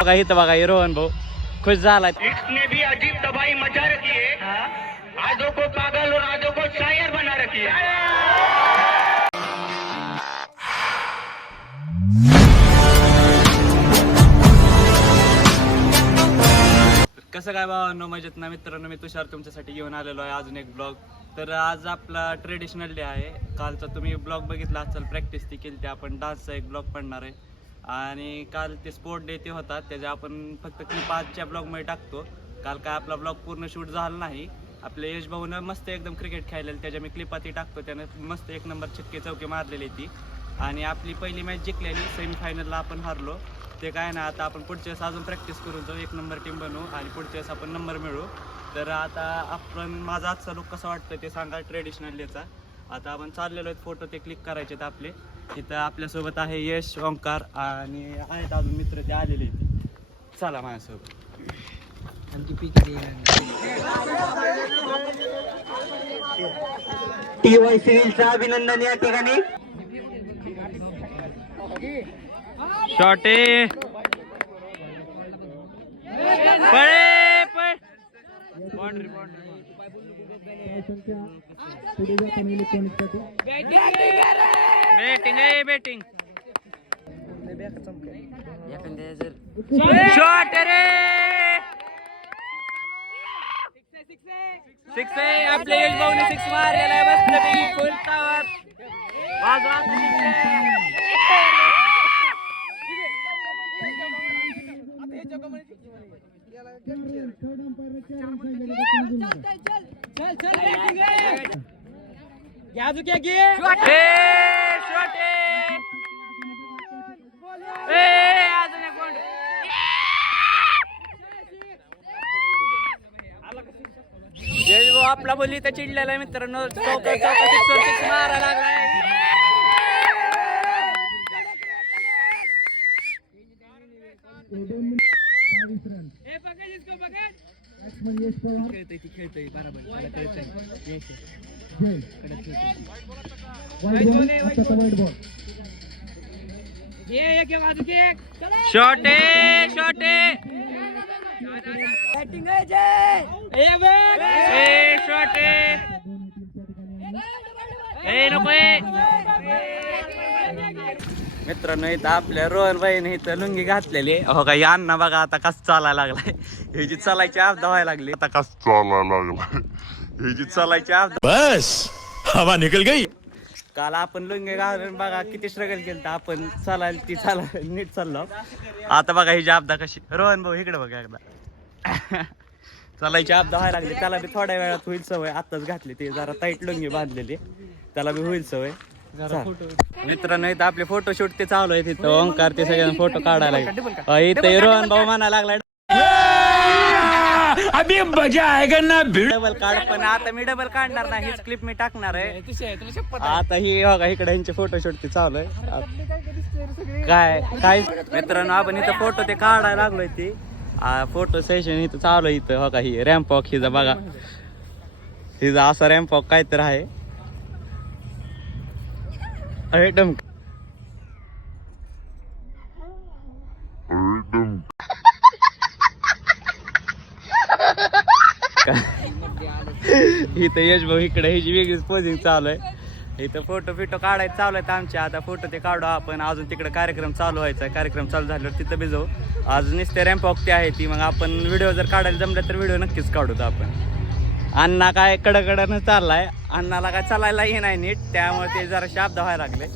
बघा इथं बघा रोहन भाऊ खुश झाला. इसने भी अजीब तबाही मचा रखी है. आधों को पागल और आधों को शायर बना रखी है. कसं काय भावांनो, मजेत ना मित्रांनो, मी तुषार तुमच्यासाठी घेऊन आलेलो आहे अजून एक ब्लॉग. तर आज आपला ट्रेडिशनल डे आहे. कालचा तुम्ही ब्लॉग बघितला असेल, प्रॅक्टिस ती केली, ते आपण डान्सचा एक ब्लॉग पडणार आहे. आणि काल ते स्पोर्ट डे ते होता, त्याचे आपण फक्त क्लिप आजच्या ब्लॉगमध्ये टाकतो. काल काय आपला ब्लॉग पूर्ण शूट झाला नाही. आपले यश भाऊनं मस्त एकदम क्रिकेट खेळलेलं, त्याच्या मी क्लिपाती टाकतो. त्यानं मस्त एक नंबर छक्के चौके मारलेली ती. आणि आपली पहिली मॅच जिंकलेली, सेमीफायनलला आपण हारलो. ते काय ना, आता आपण पुढच्या वेळेस अजून प्रॅक्टिस करून जाऊ, एक नंबर टीम बनवू आणि पुढच्या वेळेस आपण नंबर मिळू. तर आता आपण माझा आजचा लुक कसा वाटतं ते सांगा ट्रेडिशनल डेचा. आता आपण चाललेलो आहेत, फोटो ते क्लिक करायचे आहेत आपले. इथं आपल्यासोबत आहे यश, ओंकार आणि आहेत अजून मित्र ते आलेले आहेत. चला माझ्यासोबत. TY सिव्हिलचं अभिनंदन या ठिकाणी. शॉटे पळे पळे बाउंड्री बॅटिंग आहे बॅटिंग. शॉट रे, सिक्स आहे. आपले यश भाऊने सिक्स मारलेला आहे. बसलं फुल टावर वाजवा. आपला बोली तर चिडलेला आहे मित्रांनो. सिक्स मारा लागलाय. खेळतोय बरोबर. शॉटे शॉटे शॉटे मित्रांनो, इथं आपल्या रोहन भाईने इथं लुंगी घातलेली. हो का, अण्णा बघा आता कसं चालायला लागलाय. हे जी चालायची आपदा व्हायला लागली. आता कसं चालायला लागलाय, हे जी चालायची आपदा. बस हवा निकल गई. काल आपण लुंगी घालून बघा किती स्ट्रगल केलं आपण. चालायला ती नीट चाललो. आता बघा ही जी आपदा कशी. रोहन भाऊ इकडे बघा एकदा. चालायची आपदा व्हायला लागली. त्याला बी थोड्या वेळात होईल सवय. आताच घातली ती जरा टाईट लुंगी बांधलेली, त्याला बी होईल सवय. मित्रांनो, इथं आपले फोटोशूट ते चालू आहे. तिथं ओंकार ते सगळ्यांना फोटो काढायला इथं रोहन भाऊ म्हणायला लागलाय अभी मजा आएगा ना. डबल काढ, पण आता मी डबल काढणार नाही. हीच क्लिप मी टाकणार आहे. आता ही बघा इकडे यांचे फोटोशूट ते चालू आहे. काय काय मित्रांनो, आपण इथं फोटो ते काढायला लागलोय. ती फोटो सेशन इथं चालू आहे. इथं बघा ही रॅम्प वॉक हिचा बघा. हिचा असा रॅम्प वॉक काय तर आहे. एकदम इथं यश भाऊ इकडे ही जी वेगळीच पोझिंग चालू आहे. इथं फोटो फिटो काढायचं चालू आहेत आमच्या. आता फोटो ते काढू आपण. अजून तिकडे कार्यक्रम चालू व्हायचा. कार्यक्रम चालू झाल्यावर तिथं बी जाऊ. आज नुसते रॅम्प वॉक ते आहे ती. मग आपण व्हिडिओ जर काढायला जमलं तर व्हिडिओ नक्कीच काढूत आपण. अण्णा काय कडकडनं चाललाय. अण्णाला काय चालायलाही नाही नीट, त्यामुळे ते जरा शाब्द व्हायला लागले.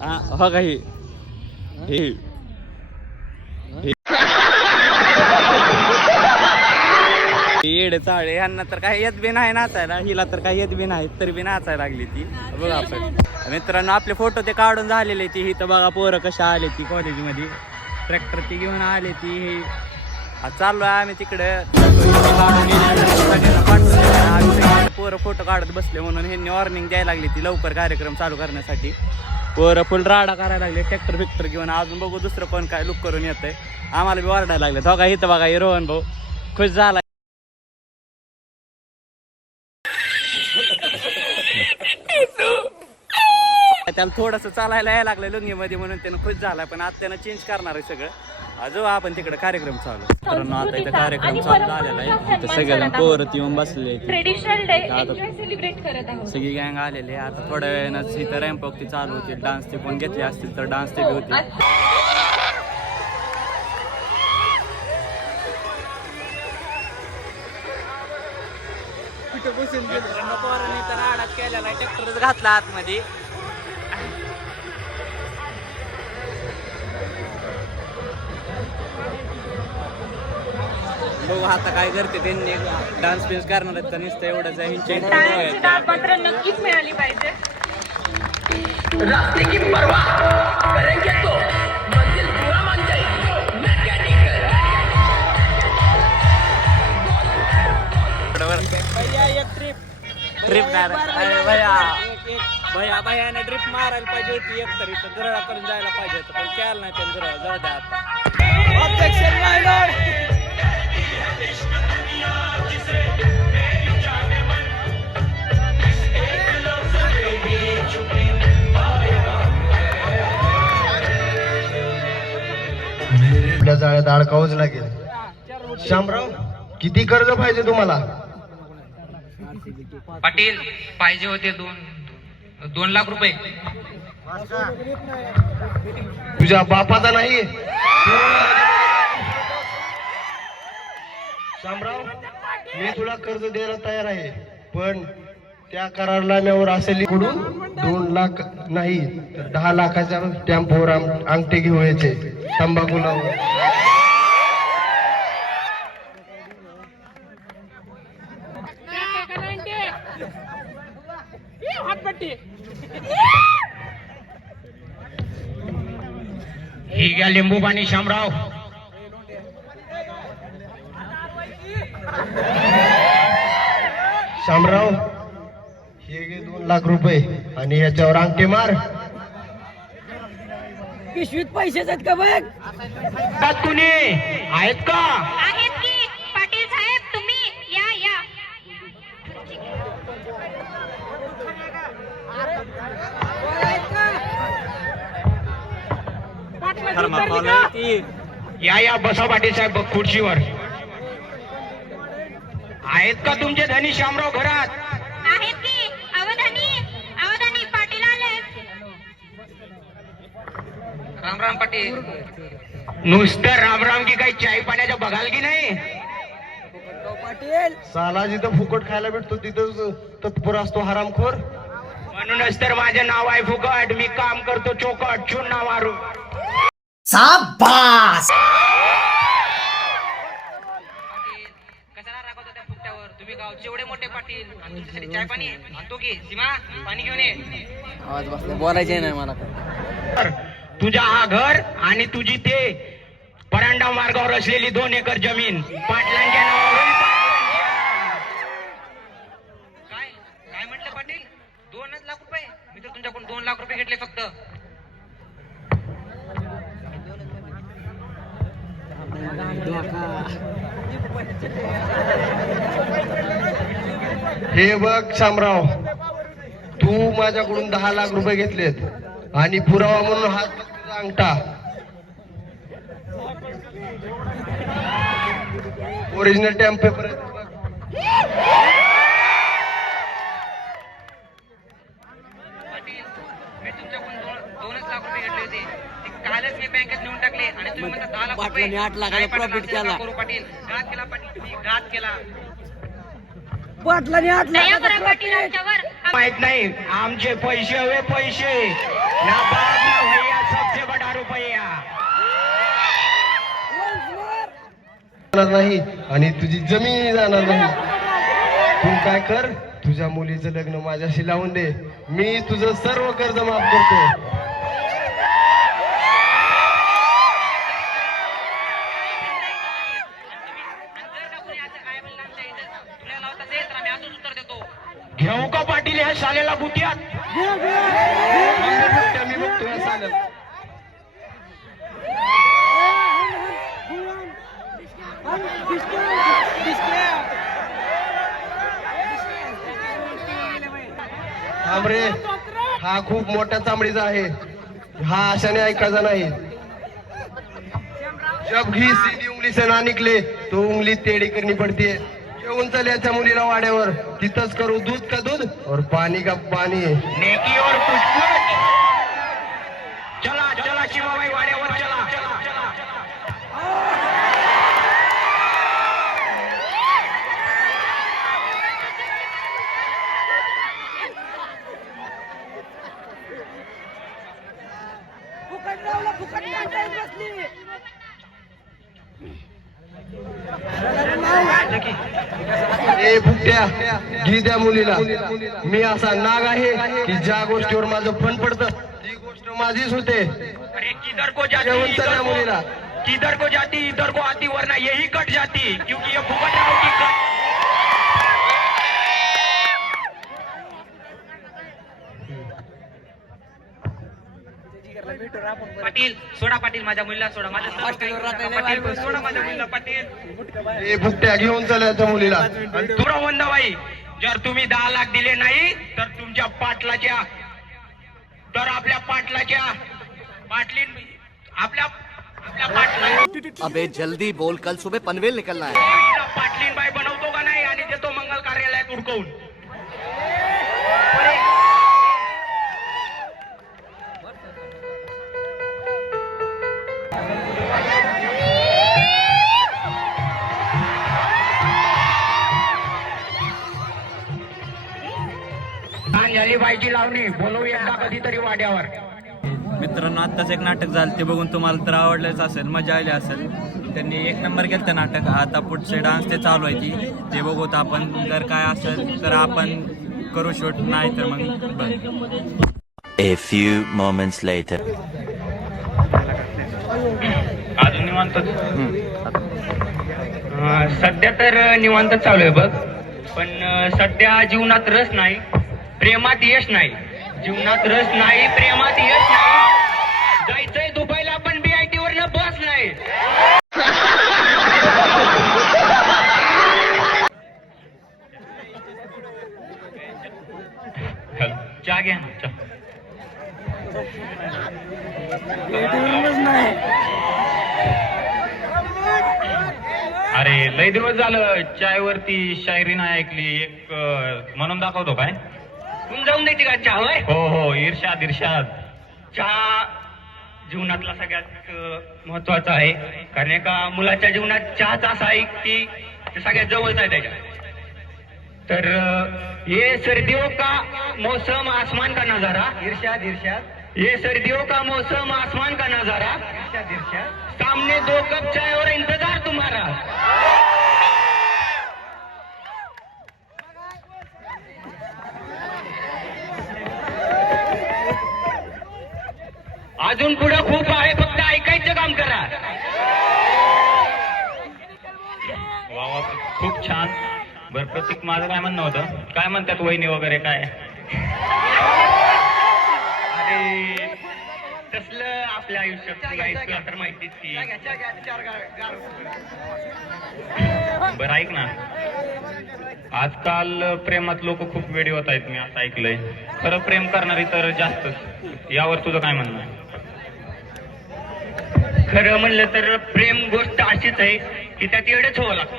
हा हो का, ही येडे चाळे. ह्यांना तर काही येत बी नाही नाचायला, हिला तर काही येत बी नाही, तरी बी नाचायला लागली ती. बघा आपण मित्रांनो, आपले फोटो ते काढून झालेले. ती इथं बघा पोरं कशा आले ती कॉलेजमध्ये. ट्रॅक्टर ती घेऊन आले ती. चाललो आहे आम्ही तिकडे. पोरं फोटो काढत बसले म्हणून ह्यांनी वॉर्निंग द्यायला लागली ती लवकर कार्यक्रम चालू करण्यासाठी. पोरं फुल राडा करायला लागले ट्रॅक्टर बिक्टर घेऊन. अजून बघू दुसरं पण काय लुक करून येतंय. आम्हाला बी ओरडायला लागले. हो का, इथं बघा हे रोहन भाऊ खुश झाला. त्याला थोडंसं चालायला यायला लागलं लुंगीमध्ये म्हणून त्यानं खुश झाला, पण आता त्यानं चेंज करणार आहे सगळं. जो आपण तिकडे कार्यक्रम चालू मित्रांनो, आता इथं कार्यक्रम चालू झालेला आहे. इथं सगळेजण पोरत येऊन बसले, ट्रेडिशनल डे एन्जॉय सेलिब्रेट करत आहोत. सगळी गँग आलेली आहे. आता थोड्या वेळानं इथं रॅम्प वरती चालू होतील. डान्स ते कोण घेतले असतील तर डान्स ते बी होतील. पोरांनी तर आडात केलेला आहे, ट्रॅक्टरच घातला आतमध्ये. बघू आता काय करते त्यांनी, डान्स बिन्स करणार आहेत का नुसतं एवढंच आहे. टाळ्यांची दाद मात्र नक्कीच मिळाली पाहिजे. रास्ते की परवाह करेंगे तो मंजिल पूरा मान जाएगी मैकेनिकल. भैया एक ट्रिप भैयाने ट्रिप मारायला पाहिजे होती एक तरी, तर दुरळा करून जायला पाहिजे होतं, पण केलं नाही त्यांनी. दुरळा जाऊ द्या आता. आपल्या जाळ्यात अडकावंच लागेल. शामराव, किती कर्ज पाहिजे तुम्हाला? पाटील पाहिजे होते 2 लाख रुपये. तुझ्या बापाचा नाही? शामराव, मी तुला कर्ज द्यायला तयार आहे, पण त्या करारनाम्यावर असेल कडून 2 लाख नाही तर 10 लाखाच्या टेम्पोवर अंगठे घेऊन यायचे तंबाखूला. ही घ्या लिंबू पाणी शामराव. शामराव, हे घे 2 लाख रुपये आणि याच्यावर अंगठे मार. पिशवीत पैसेच आहेत का बघ? कुणी आहेत का? आहेत की पाटील साहेब, तुम्ही या या. या बसा पाटील साहेब खुर्चीवर. आहेत का तुमचे धनी शामराव घरात? आहेत की अवधानी पाटील आले. राम राम पाटील. नुसतं रामराम की काही चाय पाण्याच्या बघाल की नाही? पाटील साला जिथं फुकट खायला भेटतो तिथं तत्पर असतो हरामखोर. म्हणूनच तर माझे नाव आहे फुकट. मी काम करतो चोकट, चुना मारू. कशाला रागवतो त्या फुकट्यावर? तुम्ही गावचे एवढे मोठे पाटील आणि तुमच्यासाठी चाय पाणी आणतो की? सीमा पाणी घेऊन ये. आवाज बसला, बोलायचे नाही मला. तुझा हा घर आणि तुझी ते परांडा मार्गावर असलेली 2 एकर जमीन पाटलांच्या नावावर. काय काय म्हटलं पाटील? 2 लाख रुपये? मी तर तुमच्याकडून 2 लाख रुपये घेतले फक्त. हे बघ शामराव, तू माझ्याकडून 10 लाख रुपये घेतलेत आणि पुरावा म्हणून हा तुझा अंगठा. Original stamp paper. पाटील मी तुमच्याकडून 2च लाख रुपये घेतले होते. ते कालच मी बँकेत नेऊन टाकले आणि तुम्ही म्हणता 10 लाख रुपये. पाटलाने 8 लाखाचा काय पाटील, profit असं नका केला. करू पाटील. घात केला पाटील, तुम्ही घात केला. पाटलाने 8 दया लाखाचा करा पाटील आमच्यावर. माहित नाही आमचे पैसे हवे पैसे ना बाप ना भैया सबसे बडा रुपया. जाणार नाही आणि तुझी जमीन जाणार नाही. तू काय कर, तुझ्या मुलीचं लग्न माझ्याशी लावून दे. मी तुझं सर्व कर्ज माफ करतो. घेऊ का पाटील ह्या शालेला बुट्यात? मी बघतो या साल्याला. थांब रे, हा हा खूप मोठ्या चामडीचा आहे, हा आशाने ऐकायचा नाही. जब घी सीधी उंगली से ना निकले तो उंगली टेढ़ी करनी पड़ती है. घेऊन चल याच्या मुलीला वाड्यावर, तिथंच करू दूध का दूध और पाणी का पाणी. नेकी और पुष्पच. चला चला शिवाबाई वाड्यावर चला. फुकट लावला, फुकट काढायला बसली. ए फुकट्या, घी द्या मुलीला. मी असा नाग आहे की ज्या गोष्टीवर माझं फन पडतं ती गोष्ट माझीच होते. अरे किधर को जाती जेवण चला मुलीला. किधर को जाती इधर को आती, वरना यही कट जाती, क्योंकि ये फुकटराव की कट. पाटील सोडा, पाटील माझ्या मुलीला सोडा, माझ्या सर्व काही पाटील सोडा माझ्या मुलीला पाटील. ए फुकट्या, घेऊन चल याच्या मुलीला. तुरा वंदाबाई, जर तुम्ही 10 लाख दिले नाही तर तुमच्या पाटलाच्या, तर आपल्या पाटलाच्या पाटलीन आपल्या आपल्या पाटला अबे जल्दी बोल, कल सुबह पनवेल निकलना है. पाटलीन बाई बनवतो का नाही आणि देतो मंगल कार्यालयात उडकवून. झाली बाईची लावणी, बोलवू एकदा कधीतरी वाड्यावर. मित्रांनो, आत्ताच एक नाटक झालं, ते बघून तुम्हाला तर आवडलंच असेल, मजा आली असेल. त्यांनी 1 नंबर केलं नाटक. आता पुढचे डान्स ते चालू आहे, ते बघूत आपण. जर काय असेल तर आपण करू शूट, नाही तर मग बघ. A few moments later. अजून निवांत. सध्या तर निवांत चालू आहे बघ, पण सध्या जीवनात रस नाही, प्रेमात यश नाही. जीवनात रस नाही, प्रेमात यश नाही. जायचंय दुबईला पण BIT वरनं बस नाही. चहा घ्या ना, चहा. अरे लय दिवस झालं चायवरती शायरी नाही ऐकली. एक म्हणून दाखवतो काय? तुम्ही जाऊन द्यायची का चहावर? हो हो, इर्षाद इर्षाद. चहा जीवनातला सगळ्यात महत्वाचा आहे, कारण एका मुलाच्या जीवनात चहाच असा आहे की ते सगळ्यात जवळच आहे त्याच्या. तर ये सर्दियों का मौसम आसमान का नजारा. इर्षाद इर्षाद. ये सर्दियों का मौसम आसमान का नजारा. इर्षाद इर्षाद. सामने 2 कप चाय और इंतजार तुम्हारा. अजून पुढे खूप आहे, फक्त ऐकायचं काम करा. वा वा, खूप छान. बरं प्रतीक, माझं काय म्हणणं होतं, काय म्हणतात वहिनी वगैरे काय? अरे तसलं आपल्या आयुष्यात तुला तर माहितीच की. बरं ऐक ना, आजकाल प्रेमात लोक खूप वेडी होत आहेत, मी असं ऐकलंय. खरं प्रेम करणारी तर जास्तच. यावर तुझं काय म्हणणं आहे? खरं म्हणलं तर प्रेम गोष्ट अशीच आहे की त्यात एवढंच व्हावं लागतं.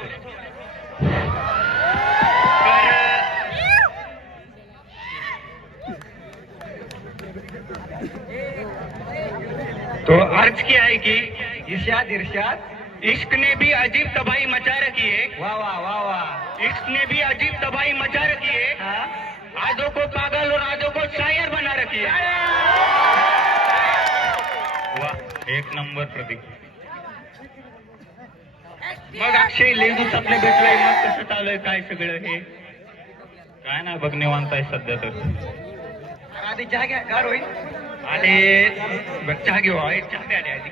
तो अर्ज किया है कि इर्शाद इर्शाद. इश्क ने भी अजीब तबाही मचा रखी है. वाह वाह वाह वाह. इश्क ने भी अजीब तबाही मचा रखी है. आजों को पागल और आजों को शायर बना रखी है. वाह, 1 नंबर प्रतीक. मग अक्षय लई दिवसातले भेटलोय, मग कसं चालूय काय सगळं हे? काय नाही बघ, निवांत आहे सध्या तर. आधी चहा घ्या, गार होईल. अरे चहा घेऊ, चहा द्या आधी.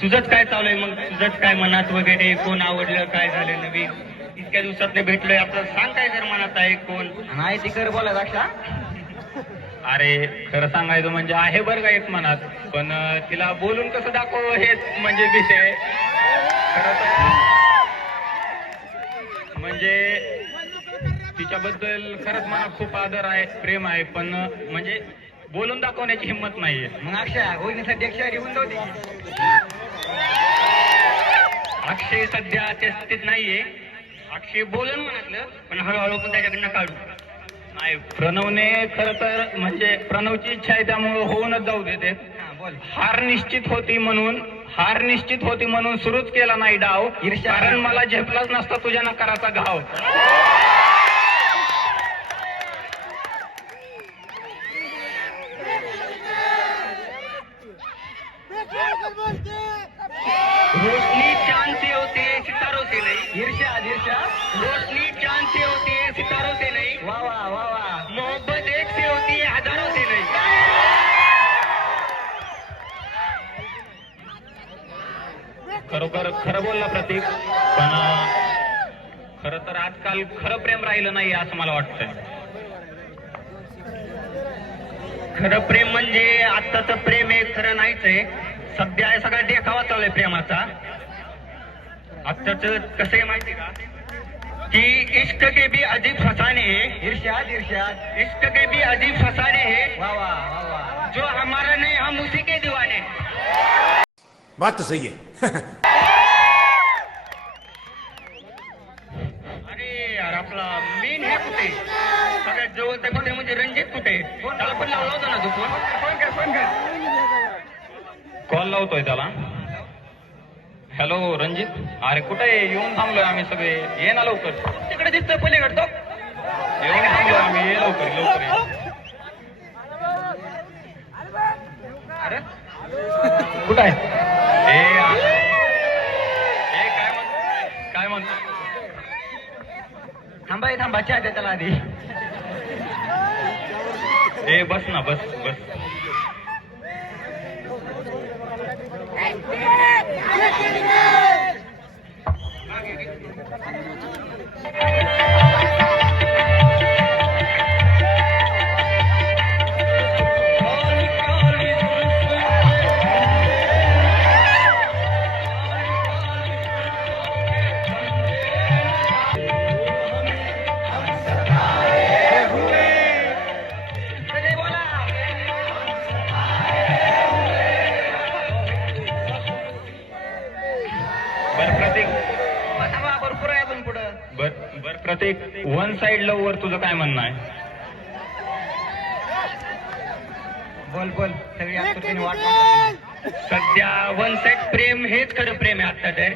तुझंच काय चालूय मग? तुझंच काय मनात वगैरे? कोण आवडलं, काय झालं नवीन? इतक्या दिवसात भेटलोय, आपलं सांग काय जर मनात आहे कोण? नाही ती कर बोला दाक्षा. अरे खरं सांगायचं म्हणजे आहे बरं का एक मनात, पण तिला बोलून कसं दाखव हेच म्हणजे विषय. खरं तर म्हणजे ती तिच्याबद्दल खरंच मला खूप आदर आहे, प्रेम आहे, पण म्हणजे बोलून दाखवण्याची हिंमत नाहीये. मग अक्षय होईसाठी अक्षय येऊन जाऊ दे. अक्षय सध्या त्या स्थितीत नाहीये. अक्षय बोलून म्हणतलं, पण हळूहळू पण त्याच्याकडनं काढू. नाही, प्रणवने खरं तर म्हणजे प्रणवची इच्छा आहे त्यामुळे होऊनच जाऊ देते. हा बोल. हार निश्चित होती म्हणून सुरूच केला नाही डाव, कारण मला झेपलाच नसता तुझ्या नकाराचा घाव. रोशनी चांद से होते सितारों से नहीं. इर्शाद रोशनी चांद से होती है सितारों से नहीं. वाह वाह वाह वाह. मोहब्बत एक से होती है हजारों से नहीं. खरोखर खरं बोलला प्रतीक, पण खरं तर आजकाल खरं प्रेम राहिलं नाही असं मला वाटतंय. खरं प्रेम म्हणजे आत्ताचं प्रेम हे खरं नाहीच आहे. सध्या हे सगळा देखावा चालू आहे प्रेमाचा. आत्ताच कसं आहे माहिती का, कि इश्क के भी अजीब फसाने हैं. इर्शाद इश्क के भी अजीब फसाने हैं. वाह वाह वाह वाह. जो हमारा नहीं हम उसी के दीवाने. बात तो सही है. अरे यार आपला मेन हे कुठे, सगळ्यात जवळचा कुठे म्हणजे रणजित कुठे. त्याला पण लावला होता ना तू फोन कर. कॉल लावतोय त्याला. हॅलो रणजित, अरे कुठे आहे? येऊन थांबलोय आम्ही सगळे, ये ना लवकर. तिकडे दिसतोय पलीकडे तो. येऊन थांबलोय आम्ही, ये लवकर ये. अरे कुठं आहे? काय म्हणतो? थांबा चहा द्या त्याला आधी. ए बस ना, बस. भरपूर आहे पण पुढं. बर प्रतीक, वन साइड लव वर तुझं काय म्हणणं आहे? बोल सगळी आतुरतेने वाट बघतात. सध्या वन साइड प्रेम हेच खरं प्रेम आहे आता तर.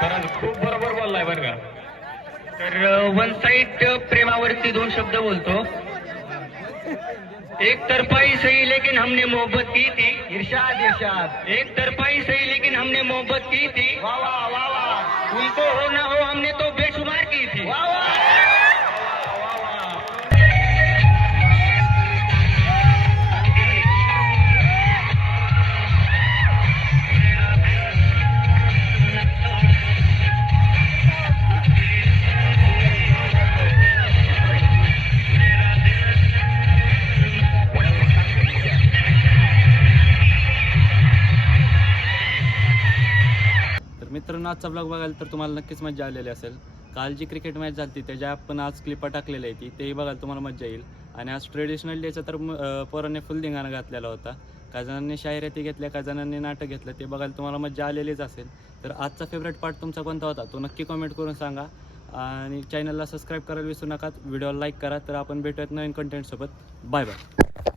खरंच खूप बरोबर बोललाय बरं का. तर वन साइड प्रेमावरती दोन शब्द बोलतो. एक तरफाई सही लेकिन हमने मोहब्बत की थी. इरशाद एक तरफाई सही लेकिन हमने मोहब्बत की थी. वाह वाह वाह वाह. उनको हो ना हो हमने तो बेशुमार की थी. वाह वाह. मित्रांनो, आजचा ब्लॉग बघायला तर तुम्हाला नक्कीच मजा आलेली असेल. काल जी क्रिकेट मॅच झाली त्याच्या आपण आज क्लिपा टाकलेल्या आहे तेही बघायला तुम्हाला मजा येईल. आणि आज ट्रेडिशनल डेचा तर पोरांनी फुल धिंगाणा घातलेला होता. काही जणांनी शायराती घेतल्या, काही जणांनी नाटक घेतलं, ते बघायला तुम्हाला मजा आलेलीच असेल. तर आजचा फेवरेट पार्ट तुमचा कोणता होता तो नक्की कमेंट करून सांगा. आणि चॅनलला सबस्क्राईब करायला विसरू नका, व्हिडिओला लाईक करा. तर आपण भेटूयात नवीन कंटेंटसोबत. Bye bye.